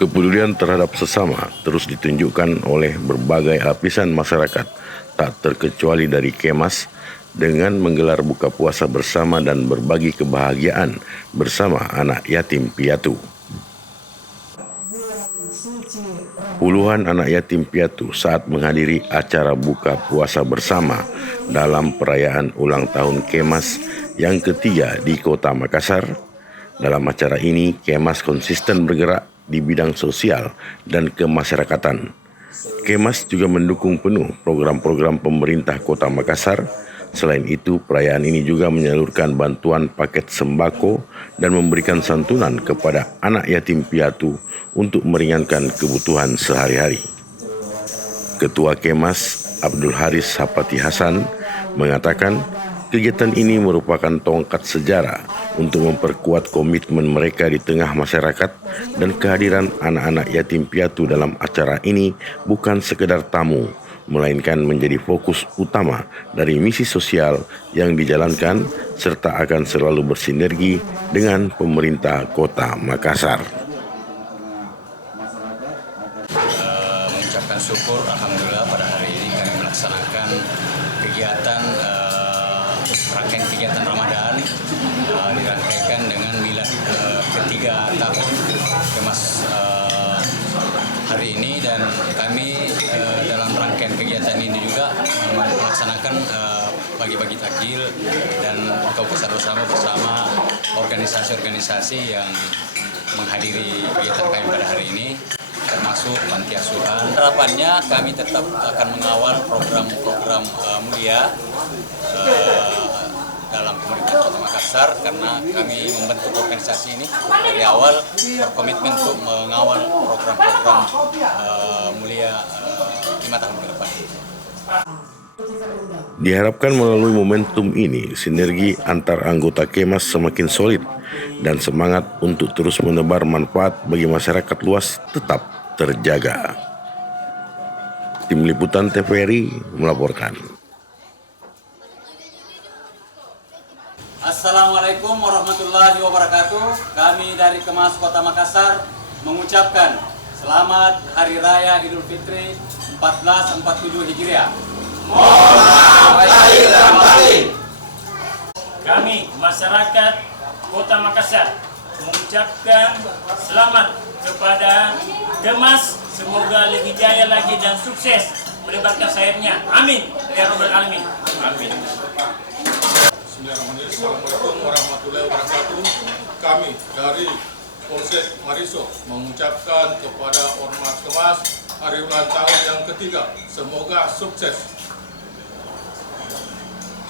Kepedulian terhadap sesama terus ditunjukkan oleh berbagai lapisan masyarakat, tak terkecuali dari Kemas, dengan menggelar buka puasa bersama dan berbagi kebahagiaan bersama anak yatim piatu. Puluhan anak yatim piatu saat menghadiri acara buka puasa bersama dalam perayaan ulang tahun Kemas yang ketiga di Kota Makassar. Dalam acara ini, Kemas konsisten bergerak di bidang sosial dan kemasyarakatan. Kemas juga mendukung penuh program-program pemerintah Kota Makassar. Selain itu, perayaan ini juga menyalurkan bantuan paket sembako dan memberikan santunan kepada anak yatim piatu untuk meringankan kebutuhan sehari-hari. Ketua Kemas, Abdul Haris Sapati Hasan, mengatakan kegiatan ini merupakan tongkat sejarah untuk memperkuat komitmen mereka di tengah masyarakat, dan kehadiran anak-anak yatim piatu dalam acara ini bukan sekedar tamu, melainkan menjadi fokus utama dari misi sosial yang dijalankan serta akan selalu bersinergi dengan pemerintah Kota Makassar. Mengucapkan syukur, alhamdulillah pada hari ini kami melaksanakan kegiatan rangkaian kegiatan Ramadan dirangkaikan dengan milad ketiga tahun Kemas hari ini, dan kami dalam rangkaian kegiatan ini juga melaksanakan bagi-bagi takjil dan buka puasa bersama organisasi-organisasi yang menghadiri kegiatan kami pada hari ini, termasuk panti asuhan. Harapannya kami tetap akan mengawal program-program mulia dalam pemerintah Kota Makassar, karena kami membentuk organisasi ini dari awal berkomitmen untuk mengawal program-program mulia 5 tahun ke depan. Diharapkan melalui momentum ini, sinergi antar anggota Kemas semakin solid dan semangat untuk terus menebar manfaat bagi masyarakat luas tetap terjaga. Tim Liputan TVRI melaporkan. Assalamualaikum warahmatullahi wabarakatuh. Kami dari Kemas Kota Makassar mengucapkan selamat Hari Raya Idul Fitri 1447 Hijriah. Mohon maaf lahir dan batin. Kami masyarakat Kota Makassar mengucapkan selamat kepada Kemas, semoga lebih jaya lagi dan sukses melebarkan sayapnya. Amin ya rabbal alamin. Amin. Bismillahirrahmanirrahim. Assalamualaikum warahmatullahi wabarakatuh. Kami dari Polsek Mariso mengucapkan kepada Ormas Kemas hari ulang tahun yang ketiga. Semoga sukses.